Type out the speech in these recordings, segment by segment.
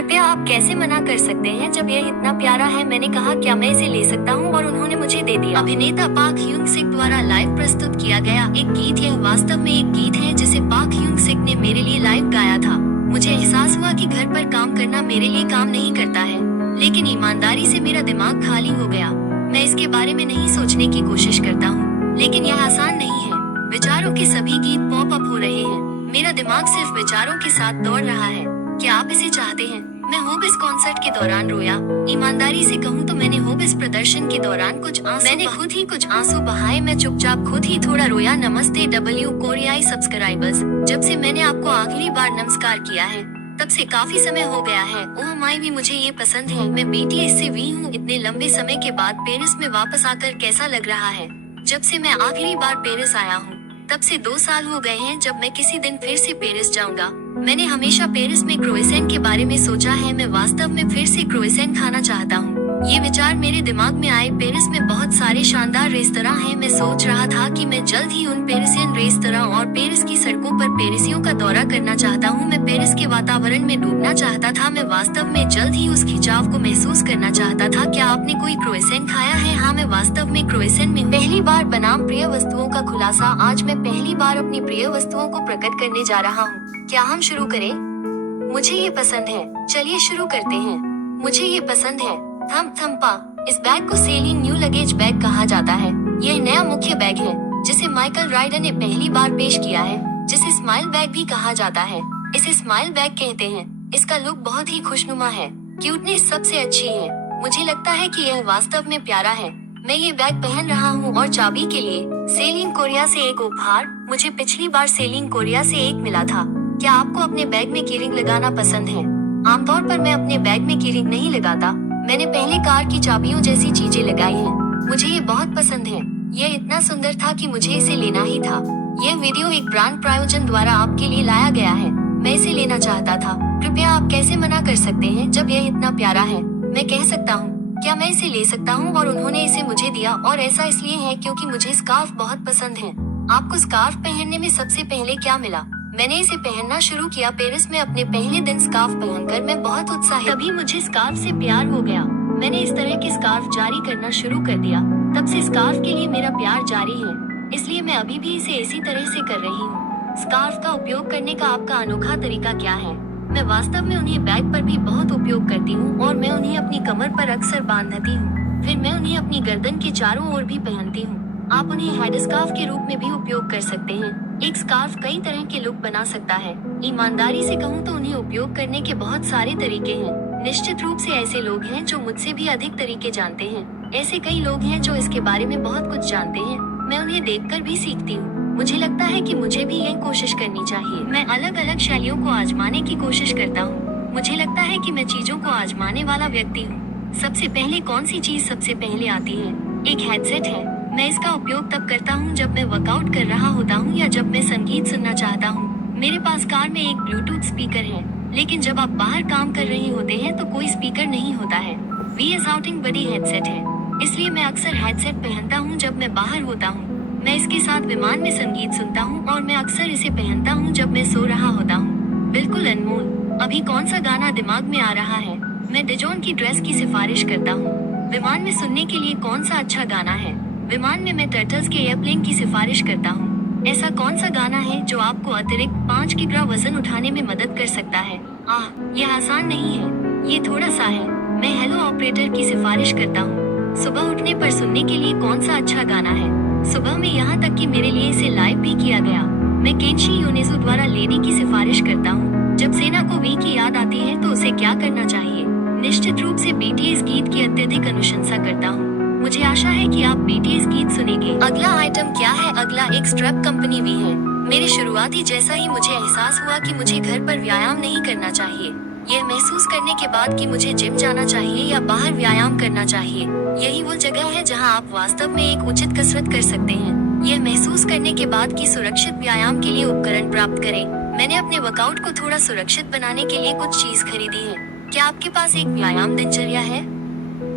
कृपया आप कैसे मना कर सकते हैं जब यह इतना प्यारा है। मैंने कहा क्या मैं इसे ले सकता हूँ और उन्होंने मुझे दे दिया। अभिनेता पाक ह्यूंग सिक द्वारा लाइव प्रस्तुत किया गया एक गीत। यह वास्तव में एक गीत है जिसे पाक ह्यूंग सिक ने मेरे लिए लाइव गाया था। मुझे एहसास हुआ कि घर पर काम करना मेरे लिए काम नहीं करता है, लेकिन ईमानदारी से मेरा दिमाग खाली हो गया। मैं इसके बारे में नहीं सोचने की कोशिश करता हूँ, लेकिन यह आसान नहीं है। विचारों के सभी गीत पॉप अप हो रहे हैं। मेरा दिमाग सिर्फ विचारों के साथ दौड़ रहा है। क्या आप इसे चाहते हैं? मैं होबिस कॉन्सर्ट के दौरान रोया। ईमानदारी से कहूँ तो मैंने होबिस प्रदर्शन के दौरान खुद ही कुछ आंसू बहाए। मैं चुपचाप खुद ही थोड़ा रोया। नमस्ते W कोरियाई सब्सक्राइबर्स। जब से मैंने आपको आखिरी बार नमस्कार किया है तब से काफी समय हो गया है। ओह माय भी मुझे ये पसंद है। मैं BTS से वी हूँ। इतने लंबे समय के बाद पेरिस में वापस आकर कैसा लग रहा है? जब से मैं आखिरी बार पेरिस आया हूँ तब से 2 साल हो गए हैं। जब मैं किसी दिन फिर से पेरिस जाऊंगा। मैंने हमेशा पेरिस में क्रोएसेंट के बारे में सोचा है। मैं वास्तव में फिर से क्रोएसेंट खाना चाहता हूँ। ये विचार मेरे दिमाग में आए। पेरिस में बहुत सारे शानदार रेस्तरां हैं। मैं सोच रहा था कि मैं जल्द ही उन पेरिसियन रेस्तरां और पेरिस की सड़कों पर पेरिसियों का दौरा करना चाहता हूँ। मैं पेरिस के वातावरण में डूबना चाहता था। मैं वास्तव में जल्द ही उस खिंचाव को महसूस करना चाहता था। क्या आपने कोई क्रोएसेंट खाया है? हाँ, मैं वास्तव में क्रोएसेंट में पहली बार बनाम प्रिय वस्तुओं का खुलासा। आज मैं पहली बार अपनी प्रिय वस्तुओं को प्रकट करने जा रहा हूँ। क्या हम शुरू करें? मुझे ये पसंद है। चलिए शुरू करते हैं। मुझे ये पसंद है। थम्पा। इस बैग को सेलिंग न्यू लगेज बैग कहा जाता है। यह नया मुख्य बैग है जिसे माइकल राइडर ने पहली बार पेश किया है, जिसे स्माइल बैग भी कहा जाता है। इसे स्माइल बैग कहते हैं। इसका लुक बहुत ही खुशनुमा है। क्यूटनेस सबसे अच्छी है। मुझे लगता है कि यह वास्तव में प्यारा है। मैं ये बैग पहन रहा हूँ और चाबी के लिए सेलिंग कोरिया से एक उपहार। मुझे पिछली बार सेलिंग कोरिया से एक मिला था। क्या आपको अपने बैग में कीरिंग लगाना पसंद है? आमतौर पर मैं अपने बैग में कीरिंग नहीं लगाता। मैंने पहले कार की चाबियों जैसी चीजें लगाई हैं। मुझे ये बहुत पसंद है। यह इतना सुंदर था कि मुझे इसे लेना ही था। यह वीडियो एक ब्रांड प्रायोजन द्वारा आपके लिए लाया गया है। मैं इसे लेना चाहता था। कृपया आप कैसे मना कर सकते हैं जब यह इतना प्यारा है? मैं कह सकता हूँ क्या मैं इसे ले सकता हूँ और उन्होंने इसे मुझे दिया, और ऐसा इसलिए है क्योंकि मुझे स्कार्फ बहुत पसंद है। आपको स्कार्फ पहनने में सबसे पहले क्या मिला? मैंने इसे पहनना शुरू किया पेरिस में अपने पहले दिन स्कार्फ पहनकर मैं बहुत उत्साहित। तभी मुझे स्कार्फ से प्यार हो गया। मैंने इस तरह के स्कार्फ जारी करना शुरू कर दिया। तब से स्कार्फ के लिए मेरा प्यार जारी है। इसलिए मैं अभी भी इसे इसी तरह से कर रही हूँ। स्कार्फ का उपयोग करने का आपका अनोखा तरीका क्या है? मैं वास्तव में उन्हें बैग पर भी बहुत उपयोग करती हूँ और मैं उन्हें अपनी कमर पर अक्सर बांधती हूँ। फिर मैं उन्हें अपनी गर्दन के चारों ओर भी पहनती हूँ। आप उन्हें हेड स्कार्फ के रूप में भी उपयोग कर सकते हैं। एक स्कार्फ कई तरह के लुक बना सकता है। ईमानदारी से कहूँ तो उन्हें उपयोग करने के बहुत सारे तरीके हैं। निश्चित रूप से ऐसे लोग हैं जो मुझसे भी अधिक तरीके जानते हैं। ऐसे कई लोग हैं जो इसके बारे में बहुत कुछ जानते हैं। मैं उन्हें देखकर भी सीखती हूँ। मुझे लगता है कि मुझे भी यह कोशिश करनी चाहिए। मैं अलग अलग शैलियों को आजमाने की कोशिश करता हूँ। मुझे लगता है कि मैं चीजों को आजमाने वाला व्यक्ति हूँ। सबसे पहले कौन सी चीज सबसे पहले आती है? एक हेडसेट है। मैं इसका उपयोग तब करता हूँ जब मैं वर्कआउट कर रहा होता हूँ या जब मैं संगीत सुनना चाहता हूँ। मेरे पास कार में एक ब्लूटूथ स्पीकर है, लेकिन जब आप बाहर काम कर रहे होते हैं तो कोई स्पीकर नहीं होता है। VS आउटिंग बड़ी हेडसेट है, इसलिए मैं अक्सर हेडसेट पहनता हूँ जब मैं बाहर होता हूँ। मैं इसके साथ विमान में संगीत सुनता हूँ और मैं अक्सर इसे पहनता हूँ जब मैं सो रहा होता हूँ। बिल्कुल अनमोल। अभी कौन सा गाना दिमाग में आ रहा है? मैं डिजोन की ड्रेस की सिफारिश करता हूँ। विमान में सुनने के लिए कौन सा अच्छा गाना है? विमान में मैं टर्टल्स के एयरप्लेन की सिफारिश करता हूँ। ऐसा कौन सा गाना है जो आपको अतिरिक्त 5 किग्रा वजन उठाने में मदद कर सकता है? यह आसान नहीं है, ये थोड़ा सा है। मैं हेलो ऑपरेटर की सिफारिश करता हूँ। सुबह उठने पर सुनने के लिए कौन सा अच्छा गाना है? सुबह में यहाँ तक कि मेरे लिए इसे लाइव भी किया गया। मैं केंशी योनेजू द्वारा लेडी की सिफारिश करता हूँ। जब सेना को वी की याद आती है तो उसे क्या करना चाहिए? निश्चित रूप से BTS गीत की अत्यधिक अनुशंसा करता हूँ। मुझे आशा है कि आप BTS गीत सुनेंगे। अगला आइटम क्या है? अगला एक स्ट्रैप कंपनी भी है। मेरे शुरुआती जैसा ही मुझे एहसास हुआ कि मुझे घर पर व्यायाम नहीं करना चाहिए। यह महसूस करने के बाद कि मुझे जिम जाना चाहिए या बाहर व्यायाम करना चाहिए, यही वो जगह है जहां आप वास्तव में एक उचित कसरत कर सकते हैं। यह महसूस करने के बाद कि सुरक्षित व्यायाम के लिए उपकरण प्राप्त करें, मैंने अपने वर्कआउट को थोड़ा सुरक्षित बनाने के लिए कुछ चीज खरीदी है। क्या आपके पास एक व्यायाम दिनचर्या है?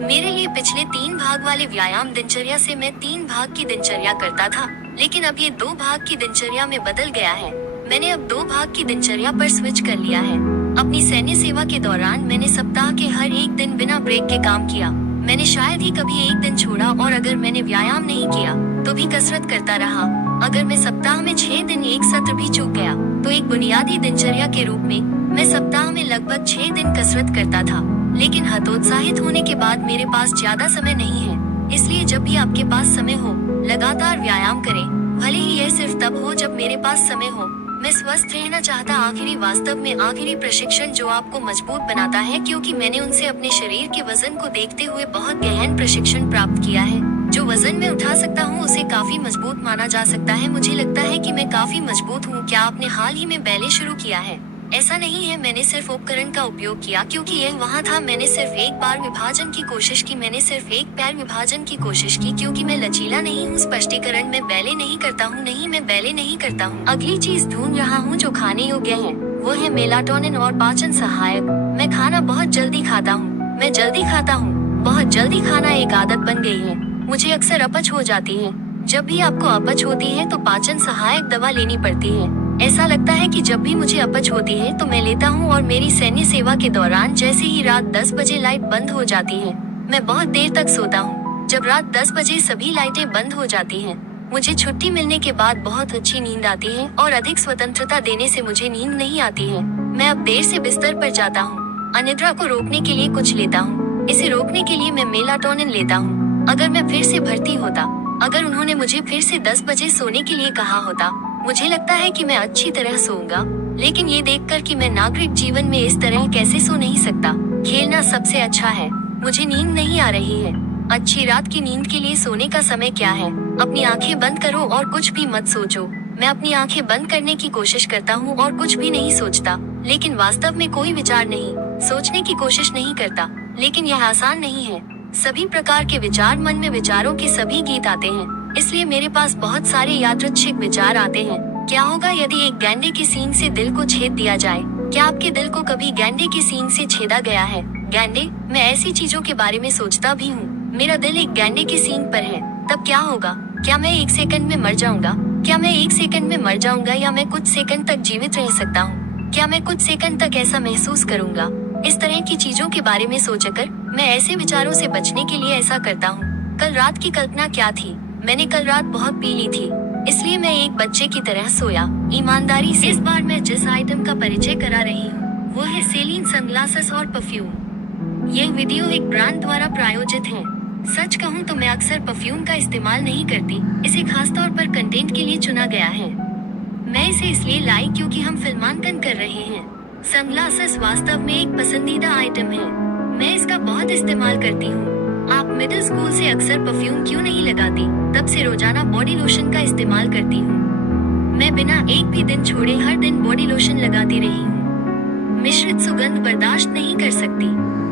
मेरे लिए पिछले 3 भाग वाले व्यायाम दिनचर्या से मैं 3 भाग की दिनचर्या करता था, लेकिन अब ये 2 भाग की दिनचर्या में बदल गया है। मैंने अब 2 भाग की दिनचर्या पर स्विच कर लिया है। अपनी सैन्य सेवा के दौरान मैंने सप्ताह के हर एक दिन बिना ब्रेक के काम किया। मैंने शायद ही कभी एक दिन छोड़ा, और अगर मैंने व्यायाम नहीं किया तो भी कसरत करता रहा। अगर मैं सप्ताह में 6 दिन एक सत्र भी चूक गया तो एक बुनियादी दिनचर्या के रूप में मैं सप्ताह में लगभग 6 दिन कसरत करता था। लेकिन हतोत्साहित होने के बाद मेरे पास ज्यादा समय नहीं है। इसलिए जब भी आपके पास समय हो, लगातार व्यायाम करें, भले ही यह सिर्फ तब हो जब मेरे पास समय हो। मैं स्वस्थ रहना चाहता आखिरी वास्तव में आखिरी प्रशिक्षण जो आपको मजबूत बनाता है, क्योंकि मैंने उनसे अपने शरीर के वजन को देखते हुए बहुत गहन प्रशिक्षण प्राप्त किया है। जो वजन मैं उठा सकता हूँ उसे काफी मजबूत माना जा सकता है। मुझे लगता है कि मैं काफी मजबूत हूँ। क्या आपने हाल ही में बैले शुरू किया है? ऐसा नहीं है, मैंने सिर्फ उपकरण का उपयोग किया क्योंकि यह वहाँ था। मैंने सिर्फ एक बार विभाजन की कोशिश की। मैंने सिर्फ एक पैर विभाजन की कोशिश की क्योंकि मैं लचीला नहीं हूँ। स्पष्टीकरण, मैं बैले नहीं करता हूँ। नहीं, मैं बैले नहीं करता हूँ। अगली चीज ढूंढ रहा हूँ जो खाने योग्य है, वो है मेलाटोनिन और पाचन सहायक। मैं खाना बहुत जल्दी खाता हूँ। मैं जल्दी खाता हूँ। बहुत जल्दी खाना एक आदत बन गई है। मुझे अक्सर अपच हो जाती है। जब भी आपको अपच होती है तो पाचन सहायक दवा लेनी पड़ती है। ऐसा लगता है कि जब भी मुझे अपच होती है तो मैं लेता हूँ, और मेरी सैन्य सेवा के दौरान जैसे ही रात 10 बजे लाइट बंद हो जाती है, मैं बहुत देर तक सोता हूँ। जब रात 10 बजे सभी लाइटें बंद हो जाती हैं, मुझे छुट्टी मिलने के बाद बहुत अच्छी नींद आती है, और अधिक स्वतंत्रता देने से मुझे नींद नहीं आती है। मैं अब देर से बिस्तर पर जाता हूँ। अनिद्रा को रोकने के लिए कुछ लेता हूँ। इसे रोकने के लिए मैं मेलाटोनिन लेता हूँ। अगर मैं फिर से भर्ती होता, अगर उन्होंने मुझे फिर से 10 बजे सोने के लिए कहा होता, मुझे लगता है कि मैं अच्छी तरह सोऊंगा। लेकिन ये देखकर कि मैं नागरिक जीवन में इस तरह कैसे सो नहीं सकता। खेलना सबसे अच्छा है। मुझे नींद नहीं आ रही है। अच्छी रात की नींद के लिए सोने का समय क्या है? अपनी आंखें बंद करो और कुछ भी मत सोचो। मैं अपनी आंखें बंद करने की कोशिश करता हूँ और कुछ भी नहीं सोचता, लेकिन वास्तव में कोई विचार नहीं। सोचने की कोशिश नहीं करता, लेकिन यह आसान नहीं है। सभी प्रकार के विचार, मन में विचारों के सभी गीत आते हैं, इसलिए मेरे पास बहुत सारे यादृच्छिक विचार आते हैं। क्या होगा यदि एक गैंडे की सींग से दिल को छेद दिया जाए? क्या आपके दिल को कभी गैंडे की सींग से छेदा गया है? गैंडे, मैं ऐसी चीजों के बारे में सोचता भी हूँ। मेरा दिल एक गैंडे की सींग पर है, तब क्या होगा? क्या मैं 1 सेकंड में मर जाऊंगा? क्या मैं 1 सेकंड में मर जाऊंगा, या मैं कुछ सेकंड तक जीवित रह सकता हूँ? क्या मैं कुछ सेकंड तक ऐसा महसूस करूंगा? इस तरह की चीजों के बारे में सोचकर मैं ऐसे विचारों से बचने के लिए ऐसा करता हूँ। कल रात की कल्पना क्या थी? मैंने कल रात बहुत पी ली थी, इसलिए मैं एक बच्चे की तरह सोया। ईमानदारी से इस बार मैं जिस आइटम का परिचय करा रही हूँ वो है सेलिन सनग्लासेस और परफ्यूम। यह वीडियो एक ब्रांड द्वारा प्रायोजित है। सच कहूँ तो मैं अक्सर परफ्यूम का इस्तेमाल नहीं करती। इसे खासतौर पर कंटेंट के लिए चुना गया है। मैं इसे इसलिए लाई क्योंकि हम फिल्मांकन कर रहे हैं। सनग्लासेस वास्तव में एक पसंदीदा आइटम है। मैं इसका बहुत इस्तेमाल करती हूँ। आप मिडिल स्कूल से अक्सर परफ्यूम क्यों नहीं लगाती? तब से रोजाना बॉडी लोशन का इस्तेमाल करती हूँ। मैं बिना एक भी दिन छोड़े हर दिन बॉडी लोशन लगाती रही हूँ। मिश्रित सुगंध बर्दाश्त नहीं कर सकती।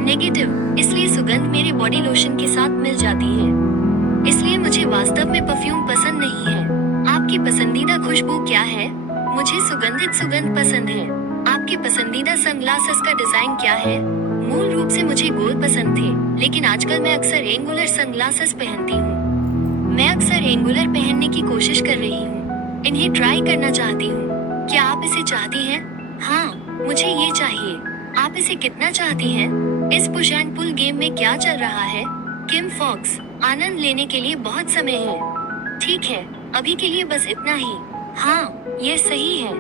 नेगेटिव, इसलिए सुगंध मेरे बॉडी लोशन के साथ मिल जाती है। इसलिए मुझे वास्तव में परफ्यूम पसंद नहीं है। आपकी पसंदीदा खुशबू क्या है? मुझे सुगंधित सुगंध पसंद है। आपके पसंदीदा सनग्लासेस का डिजाइन क्या है? मूल रूप से मुझे गोल पसंद थे, लेकिन आजकल मैं अक्सर एंगुलर सनग्लासेस पहनती हूँ। मैं अक्सर एंगुलर पहनने की कोशिश कर रही हूँ। इन्हें ट्राई करना चाहती हूँ। क्या आप इसे चाहती हैं? हाँ, मुझे ये चाहिए। आप इसे कितना चाहती हैं? इस पुश एंड पुल गेम में क्या चल रहा है? किम फॉक्स, आनंद लेने के लिए बहुत समय है। ठीक है, अभी के लिए बस इतना ही। हाँ, यह सही है।